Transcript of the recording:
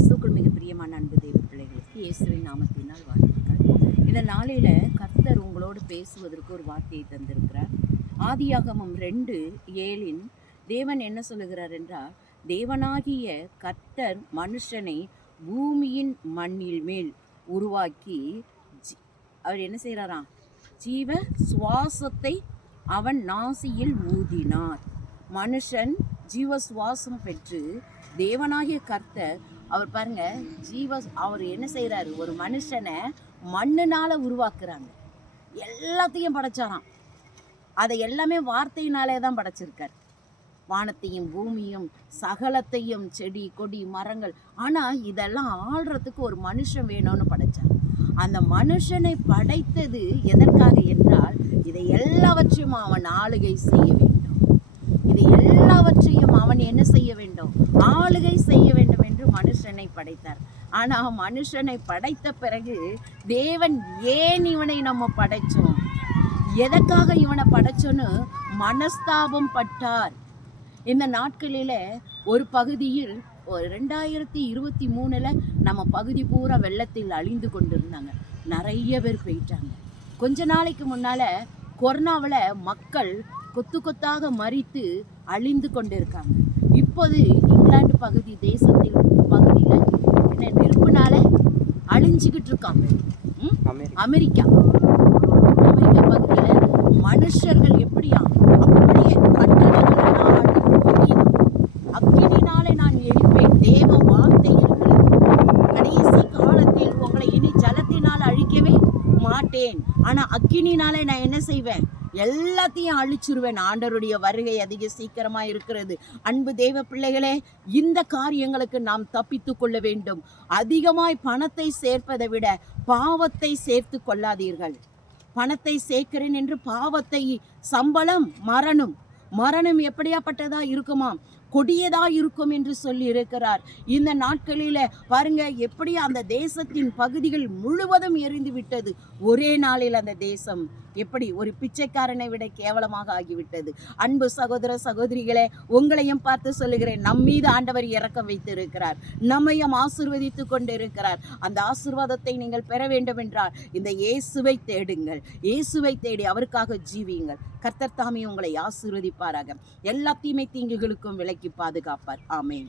கிறிஸ்துவுக்குள் மிக பிரியமான அன்பு தெய்வ பிள்ளைகளுக்கு இயேசுவின் நாமத்தினால் வாழ்த்துக்கள். இந்த நாளில் கர்த்தர் உங்களோடு பேசுவதற்கு ஒரு வார்த்தையை தந்திருக்கிறார். ஆதியாகமம் 2:7 தேவன் என்ன சொல்லுகிறார் என்றால், தேவனாகிய கர்த்தர் மனுஷனை பூமியின் மண்ணில் மேல் உருவாக்கி அவர் என்ன செய்கிறாராம், ஜீவ சுவாசத்தை அவன் நாசியில் ஊதினார். மனுஷன் ஜீவ சுவாசம் பெற்று தேவனாகிய கர்த்தர் அவர் பாருங்க அவர் என்ன செய்யறாரு, ஒரு மனுஷனை மண்ணுனால உருவாக்குறாங்க. எல்லாத்தையும் படைச்சாராம். அதை எல்லாமே வார்த்தையினாலே தான் படைச்சிருக்கார். வானத்தையும் பூமியும் சகலத்தையும், செடி கொடி மரங்கள். ஆனா இதெல்லாம் ஆள்றதுக்கு ஒரு மனுஷன் வேணும்னு படைச்சார். அந்த மனுஷனை படைத்தது எதற்காக என்றால், இதை எல்லாவற்றையும் அவன் ஆளுகை செய்ய வேண்டும். இதை எல்லாவற்றையும் அவன் என்ன செய்ய வேண்டும், ஆளுகை செய்ய வேண்டும் என்று மனுஷனை படைத்தார். ஆனா மனுஷனை படைத்த பிறகு தேவன் ஏன் இவனை நம்ம படைச்சோம், எதற்காக இவனை படைச்சோன்னு மனஸ்தாபம் பட்டார். இந்த நாட்களில ஒரு பகுதியில் 2023 நம்ம பகுதி பூரா வெள்ளத்தில் அழிந்து கொண்டிருந்தாங்க. நிறைய பேர் போயிட்டாங்க. கொஞ்ச நாளைக்கு முன்னால கொரோனாவில் மக்கள் கொத்து கொத்தாக மறித்து அழிந்து கொண்டிருக்காங்க. இப்போது இங்கிலாந்து பகுதி தேசத்தில் பகுதியில் என்ன நெருப்புனால அழிஞ்சுக்கிட்டு இருக்காங்க. அமெரிக்கா பகுதியில் மனுஷர்கள் எப்படியா அப்படியே கட்டடங்களெல்லாம் அக்கினினாலே நான் எரிப்பேன். தேவ வார்த்தை இருக்கிறது. கடைசி காலத்தில் உங்களை இனி ஜலத்தினால் அழிக்கவே மாட்டேன், ஆனா அக்கினினாலே நான் என்ன செய்வேன், எல்லாத்தையும் அழிச்சிருவேன். ஆண்டவருடைய வருகை அதிக சீக்கிரமா இருக்கிறது. அன்பு தேவ பிள்ளைகளே, இந்த காரியங்களுக்கு நாம் தப்பித்து கொள்ள வேண்டும். அதிகமாய் பணத்தை சேர்ப்பதை விட பாவத்தை சேர்த்து கொள்ளாதீர்கள். பணத்தை சேர்க்கிறேன் என்று பாவத்தை, சம்பளம் மரணம். மரணம் எப்படியாப்பட்டதா இருக்குமாம், கொடியதா இருக்கும் என்று சொல்லி இருக்கிறார். இந்த நாட்களில பாருங்க, எப்படி அந்த தேசத்தின் பகுதிகள் முழுவதும் எரிந்து விட்டது. ஒரே நாளில் அந்த தேசம் எப்படி ஒரு பிச்சைக்காரனை விட கேவலமாக ஆகிவிட்டது. அன்பு சகோதர சகோதரிகளே, உங்களையும் பார்த்து சொல்லுகிறேன், நம் மீது ஆண்டவர் இரக்கம் வைத்திருக்கிறார். நம்மையும் ஆசீர்வதித்து கொண்டிருக்கிறார். அந்த ஆசீர்வாதத்தை நீங்கள் பெற வேண்டும் என்றால் இந்த இயேசுவை தேடுங்கள். இயேசுவை தேடி அவருக்காக ஜீவியுங்கள். கர்த்தர் தாமே உங்களை ஆசீர்வதிப்பாராக. எல்லா தீமை தீங்குகளுக்கும் விலக்கி பாதுகாப்பார். ஆமென்.